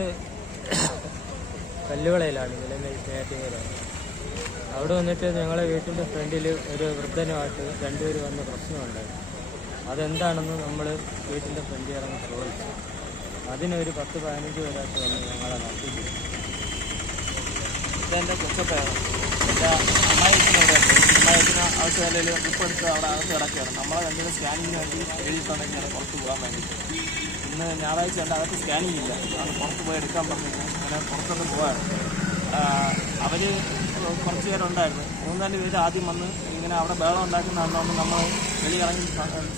ഇത് കല്ലുകളയിലാണ് നിലനിൽ നെയ്യാറ്റിങ്ങലാണ് അവിടെ വന്നിട്ട് ഞങ്ങളെ വീട്ടിന്റെ ഫ്രണ്ടിൽ ഒരു വൃദ്ധനുമായിട്ട് രണ്ടുപേർ വന്ന പ്രശ്നമുണ്ടായിരുന്നു അതെന്താണെന്ന് നമ്മൾ വീട്ടിന്റെ ഫ്രണ്ടിൽ ഇറങ്ങി ചോദിച്ചു. അതിനൊരു പത്ത് പതിനഞ്ച് പേരായിട്ട് വന്ന് ഞങ്ങളെ നാട്ടിൽ ഇതെന്റെ കൊച്ചപ്പയാണ് എന്റെ അമ്മായിച്ചിന് ഇവിടെ അമ്മായിച്ചിന് ആവശ്യമില്ലെങ്കിൽ ട്രിപ്പ് എടുത്ത് അവിടെ അകത്ത് കിടക്കുകയാണ്. നമ്മളെ രണ്ടിനും സ്കാനിങ്ങിന് വേണ്ടി എഴുതിയിട്ടുണ്ടെങ്കിൽ പുറത്ത് പോകാൻ വേണ്ടി ഇന്ന് ഞായറാഴ്ച എന്റെ അകത്ത് സ്കാനിങ് ഇല്ല. അത് പുറത്ത് പോയി എടുക്കാൻ പറഞ്ഞിട്ട് അങ്ങനെ പുറത്തൊന്ന് പോകാറ് അവർ കുറച്ച് പേരുണ്ടായിരുന്നു മൂന്നാൽ പേര് ആദ്യം വന്ന് ഇങ്ങനെ അവിടെ ബഹളം ഉണ്ടാക്കുന്ന കണ്ടുകൊണ്ട് നമ്മൾ വെളിയിറങ്ങി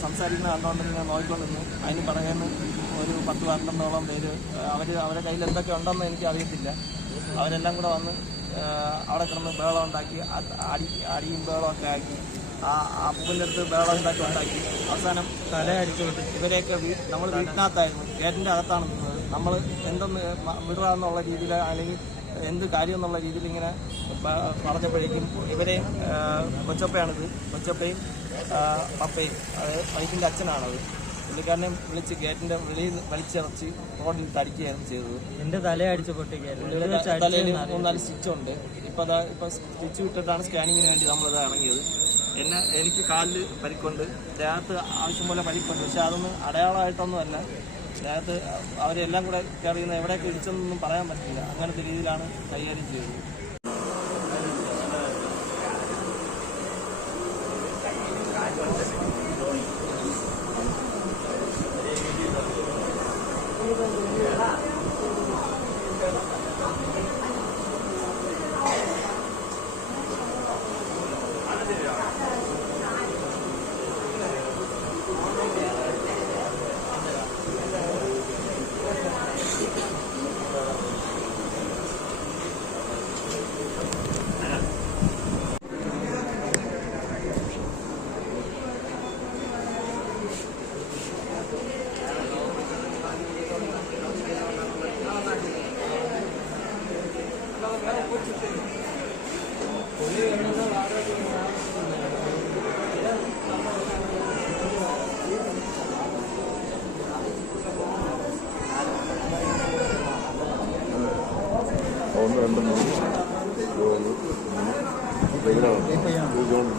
സംസാരിക്കുന്ന കണ്ടുകൊണ്ട് ഇങ്ങനെ നോക്കിക്കൊണ്ടിരുന്നു. അതിന് പറയുന്ന ഒരു പത്ത് പന്ത്രണ്ടോളം പേര് അവർ അവരുടെ കയ്യിൽ എന്തൊക്കെ ഉണ്ടെന്ന് എനിക്ക് അറിയത്തില്ല അവരെല്ലാം കൂടെ വന്ന് അവിടെ കിടന്ന് ബഹളം ഉണ്ടാക്കി അടി അടിയും ഒക്കെ ആക്കി. ആ ആ പൂവിന്റെ ബഹളം ഉണ്ടാക്കി ഉണ്ടാക്കി. അവസാനം തല അടിച്ചുകൊണ്ട് ഇവരെയൊക്കെ നമ്മൾ വീട്ടിനകത്തായിരുന്നു. ഗേറ്റിന്റെ അകത്താണ് നിന്നത്. നമ്മൾ എന്തൊന്ന് വിടുകയെന്നുള്ള വിടുക രീതിയിൽ അല്ലെങ്കിൽ എന്ത് കാര്യം എന്നുള്ള രീതിയിൽ ഇങ്ങനെ പറഞ്ഞപ്പോഴേക്കും ഇവരെ കൊച്ചപ്പയാണിത്. കൊച്ചപ്പയും പപ്പയും അത് വൈഫിന്റെ അച്ഛനാണത്. പുള്ളിക്കാരനെ വിളിച്ച് ഗേറ്റിന്റെ വെളിയിൽ വലിച്ചിറച്ച് റോഡിൽ തടിക്കുകയായിരുന്നു ചെയ്തത്. എന്റെ തല അടിച്ച് പൊട്ടിക്കുകയായിരുന്നു. തലയിൽ മൂന്നാൽ സ്റ്റിച്ച് ഉണ്ട്. ഇപ്പൊ അതാ ഇപ്പൊ സ്റ്റിച്ച് വിട്ടിട്ടാണ് സ്കാനിങ്ങിന് വേണ്ടി നമ്മൾ നമ്മളിത് ഇറങ്ങിയത്. എന്നെ എനിക്ക് കാലിൽ പരിക്കുണ്ട്. ദേഹത്ത് ആവശ്യം പോലെ പരിക്കുണ്ട്. പക്ഷെ അതൊന്നും അടയാളമായിട്ടൊന്നും അല്ല ദേഹത്ത് അവരെല്ലാം കൂടെ കയറിയുന്ന എവിടെയൊക്കെ ഇടിച്ചെന്നൊന്നും പറയാൻ പറ്റില്ല. അങ്ങനത്തെ രീതിയിലാണ് കൈകാര്യം ചെയ്തത്. Ondan ben bunu yoğurdu. Beyin aldım. Biz onu